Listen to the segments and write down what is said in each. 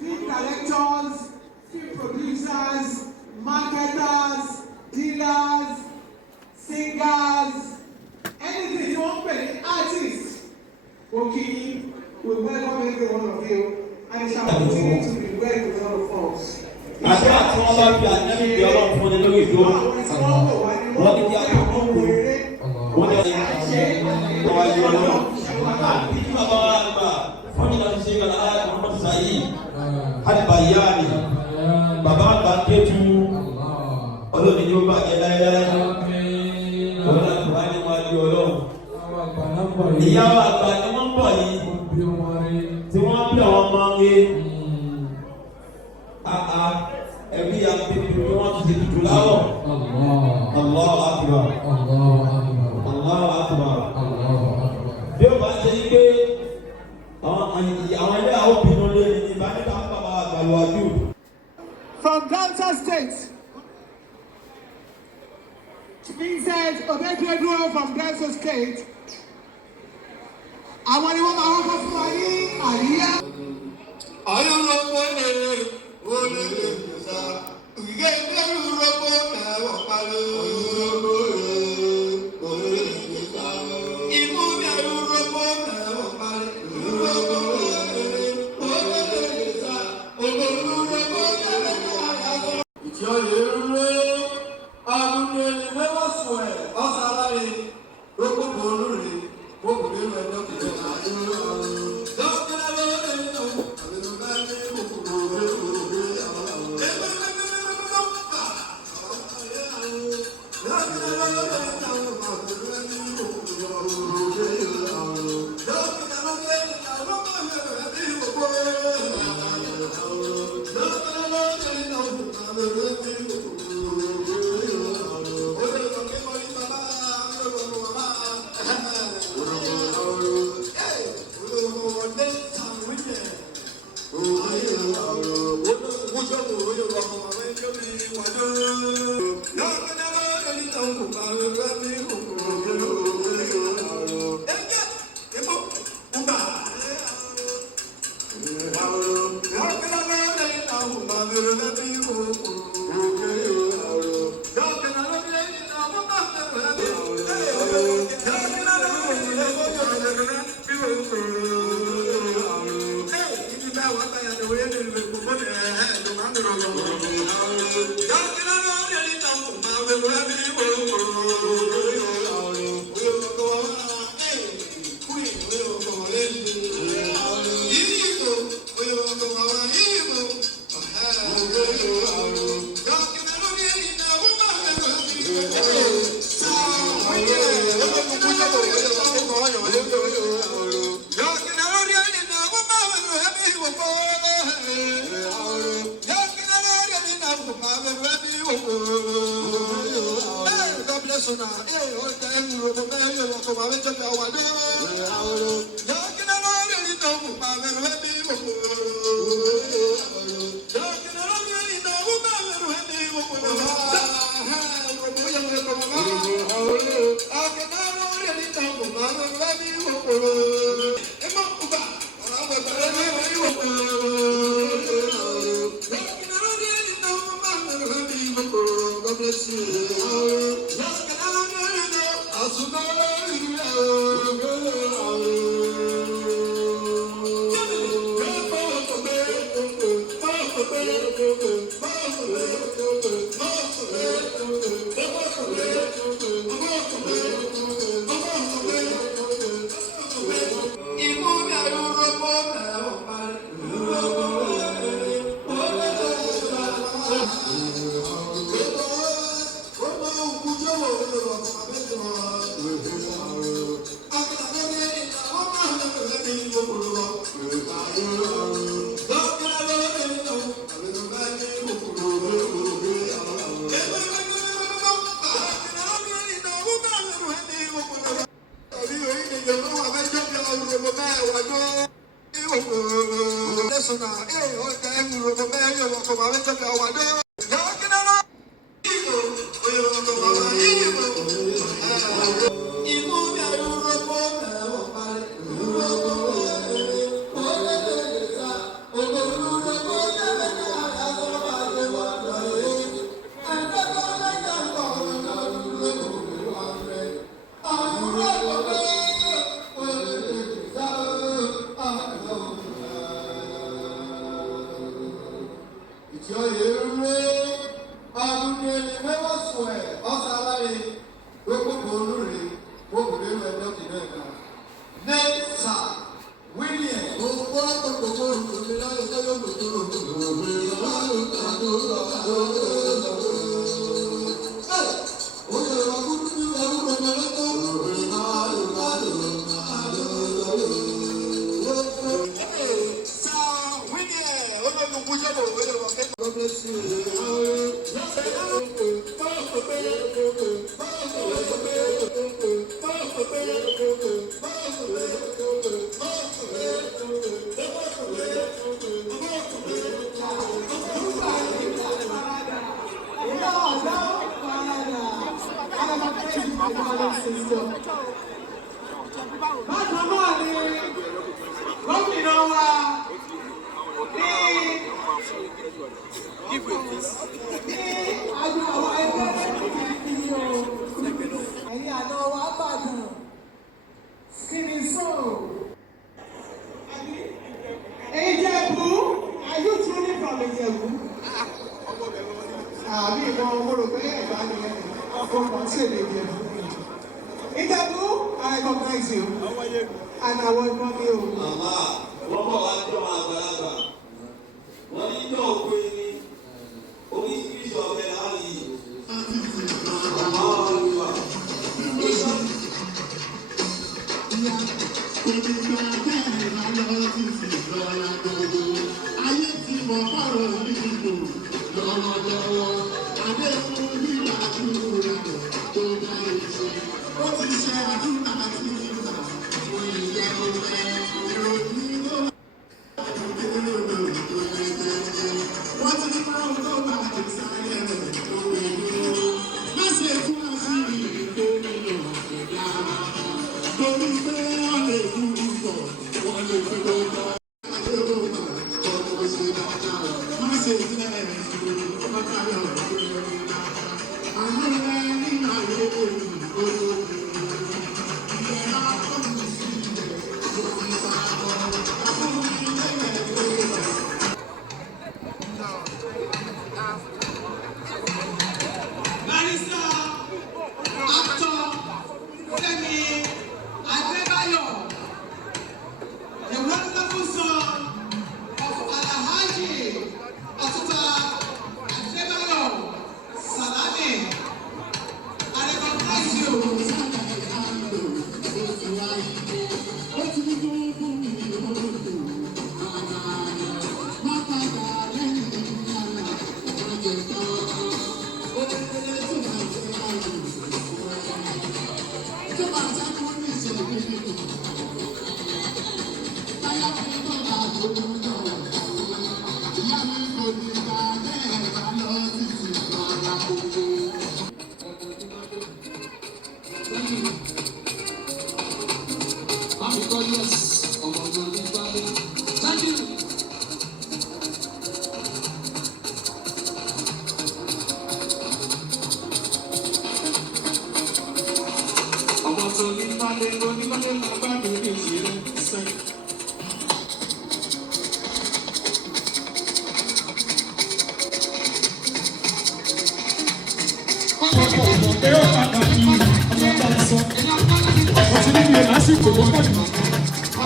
Directors, film producers, marketers, dealers, singers, anything you want to pay, artists. Okay, we welcome every one of you and shall continue to be well with all of us. Àti àti wọn bá fi àjẹmí ìdí ọlọ́run fún ẹni lórí ìdó. Wọ́n ní kí a tó kún kú. Wọ́n ní ọ̀sẹ̀ tó wá yọ ọlọ́run. Àbí kí bàbá wa gbà fún ìlànà ìṣe ìgbàlá ayé àwọn ọmọdé sáyé. Àdìbà ìyá mi. Bàbá àgbà kéjú. Ọlọ́run ni ó bá jẹ láéláé. Ọlọ́run àti wáyé wọn di ọlọ́run. Ìyá wa àgbà ni wọ́n ń bọ̀ yìí. Tí wọ́n bí àwọn ọmọ rí. Ẹbí àpèjì tí wọ́n ti ṣe tuntun láwọ̀. Allahu Akbar. Allahu Akbar. Bí o bá ṣe ní pé àwọn ilé àwọn obìnrin lé ní ìbáníkà ń bàbá àgbàlùwájú. From Delta State, Vincent Odegbeduro from Delta State. Àwọn ni wọ́n máa wọ́n fún wa ní àríyá. Ayọ̀lọ́pọ̀ èrè olè lè gbèsà. Ìgbé ìgbérù rọ́pò ẹ̀wọ̀n parí. Olè lè gbèsà. Ìmú mi àrú rọ́pò ẹ̀wọ̀n parí. Rọ́pò èrè olè lè gbèsà. Olóòlù rọ́pò ẹ̀wọ̀n parí. Ìjọ èrè àdúgbò ìwé wọ́n sùn ẹ̀ ọ̀sára rẹ̀ rọ́pò bòrú rẹ̀ wọ́n kò ní ìwé ẹ̀dọ́ kìí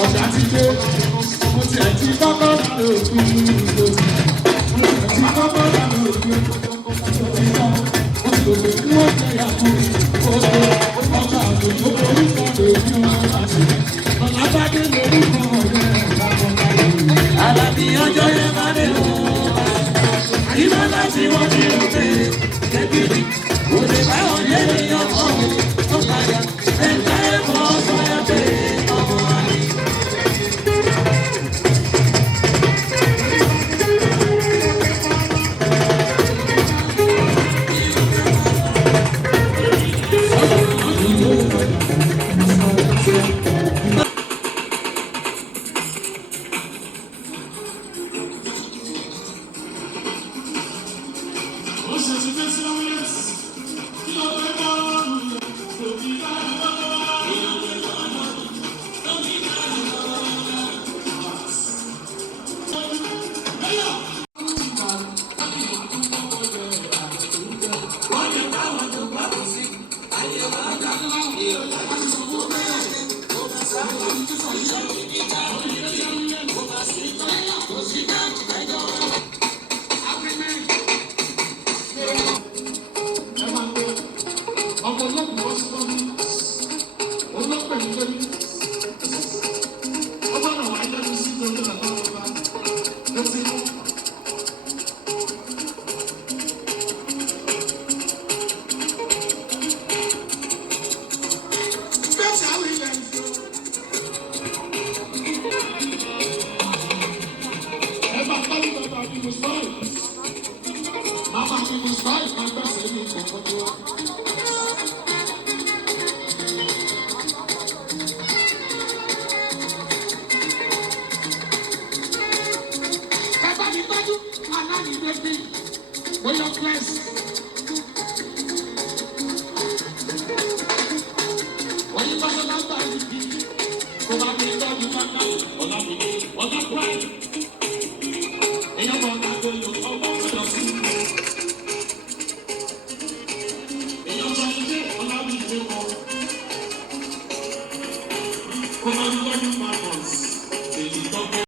Ọ̀dà ti dé, mo ti àti kọ́kọ́ lọ òkú, mo ti àti kọ́kọ́ lọ òkú. Àlàbí ọjọ́ yẹn máa dé o. Àyíká láti wọ́n ti rò pé kébìrì kò lè bá òye èèyàn kan ó padà ẹ̀ka ẹ̀kọ́ sọ́yà pé ọmọ àlè. Come on,